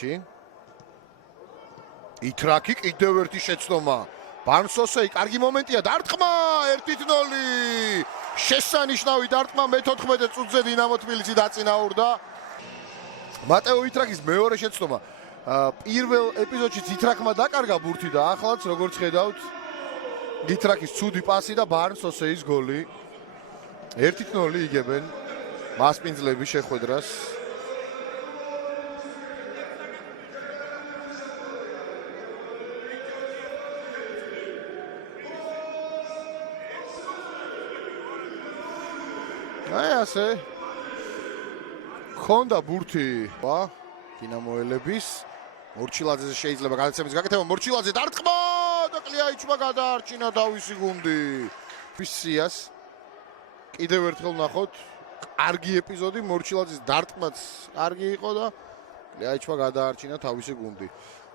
მატჩი. იტრაკი კიდევ ერთი შეცდომა. ბარნსოსეი კარგი მომენტია, დარტყმა 1-0. შესანიშნავი დარტყმა მე-14 წუთზე დინამო თბილისი დაწინაურდა. მატეო იტრაკის მეორე შეცდომა. პირველ ეპიზოდში იტრაკმა დაკარგა ბურთი და ახლაც როგორც ხედავთ იტრაკის ცუდი პასი და ბარნსოსეის გოლი. 1-0 იგებენ მასპინძლების შეხვედრას. აი ასე ხონდა ბურთი დინამოელების მორჩილაძეზე შეიძლება გადაცემის გაკეთება მორჩილაძე დარტყმა და კლიაიჩმა გადაარჩინა თავისი გუნდი ფისიას კიდევ ერთხელ ნახოთ კარგი ეპიზოდი მორჩილაძის დარტყმაც კარგი იყო და კლიაიჩმა გადაარჩინა თავისი გუნდი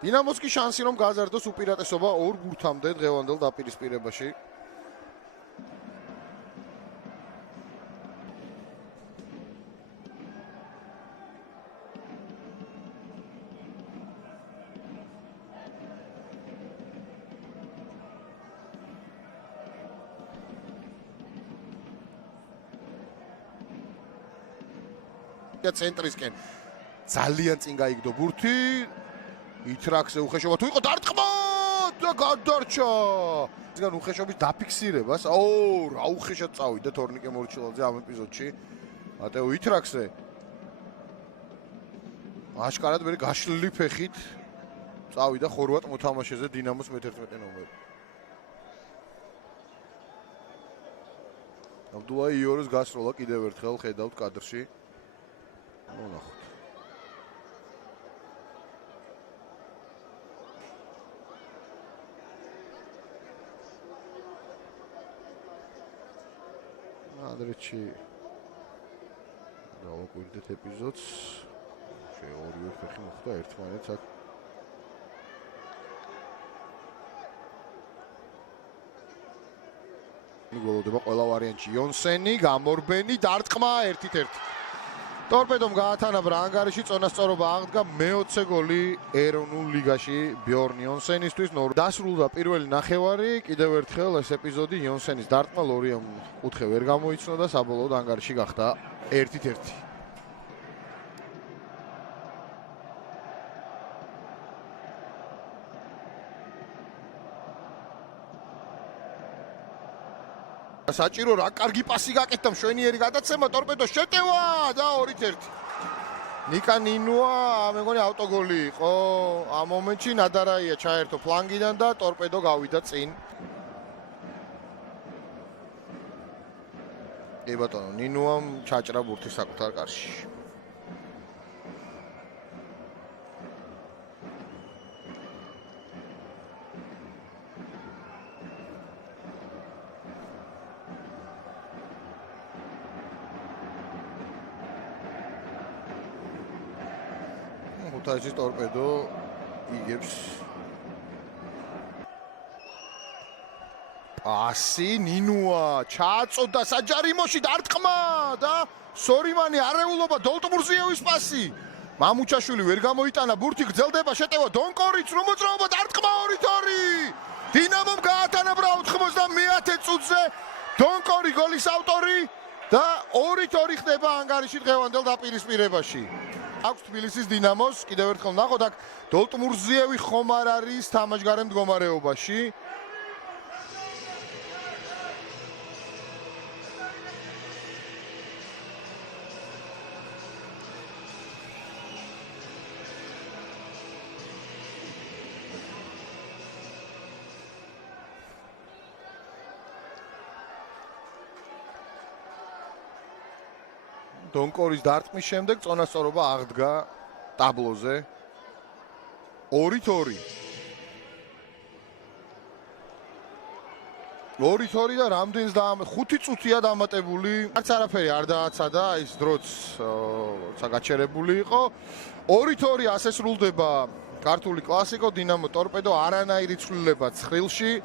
დინამოს კი შანსი რომ გაზარდოს უპირატესობა ორ ბურთამდე დღევანდელ დაპირისპირებაში ცენტრისკენ ძალიან წინ გაიგდო ბურთი იტრაკზე უხეშობა თუ იყო დარტყმა და გადარჩა ისგან უხეშობის დაფიქსირებას რა უხეშად წავიდა თორნიკე მორჩილაძე ამ ეპიზოდში მატეო იტრაკზე აშკარად მე გაშლილი ფეხით წავიდა ხორვატ მოთამაშეზე დინამოს მე-11 ნომერი აბდულა იოროს გასროლა კიდევ ერთხელ ხედავთ კადრში ნახოთ. ადრეჩი დავაკვირდეთ ეპიზოდს. ორივე ფეხი მოხდა ერთმანეთს აქ. მიგოლოდება ყველა ვარიანტში. იონსენი, გამორბენი, დარტყმა 1-1. ტორპედომ გაათანაბრა ანგარიში წონასწორობა აღდგა მე-20 გოლი ეროვნულ ლიგაში ბიორნ იონსენისთვის დასრულდა პირველი ნახევარი კიდევ ერთხელ ეს ეპიზოდი იონსენის დარტყმა ლორიამ კუთხე ვერ გამოიცნო და საბოლოოდ ანგარიში გახდა 1-1 საჭირო რა კარგი პასი გაკეთდა მშვენიერი გადაცემა ტორპედო შეტევა და 2-1 ნიკა ნინუა მეგონი ავტოგოლი იყო ამ მომენტში ნადარაია ჩაერთო ფლანგიდან და ტორპედო გავიდა წინ ე ბატონო ნინუამ ჩაჭრა ბურთი საკუთარ კარში თაჯის ტორპედო იგებს პასი ნინუა ჩააწოდა საჯარიმოში დარტყმა და სორიმანი არეულობა დოლტმურზიევის პასი მამუჩაშვილი ვერ გამოიტანა ბურთი გრძელდება შეტევა დონკორიც რომ მოძრაობა დარტყმა 2-2 დინამომ გაათანაბრა 91 წუთზე დონკორი გოლის ავტორი და 2-2 ხდება ანგარიში დღევანდელ დაპირისპირებაში აქვს თბილისის დინამოს კიდევ ერთხელ ნახოთ აქ დოლტმურზიევი ხომ არ არის თამაშგარე მდგომარეობაში დონკორის დარტყმის შემდეგ წონასწორობა აღდგა ტაბლოზე 2-2 2-2 და რამდენს 5 წუთია დამატებული არც არაფერი არ დააცადა ის დროც საგაჩერებული იყო 2-2 ასე სრულდება ქართული კლასიკო დინამო ტორპედო არანაირი ცვლილება ცხრილში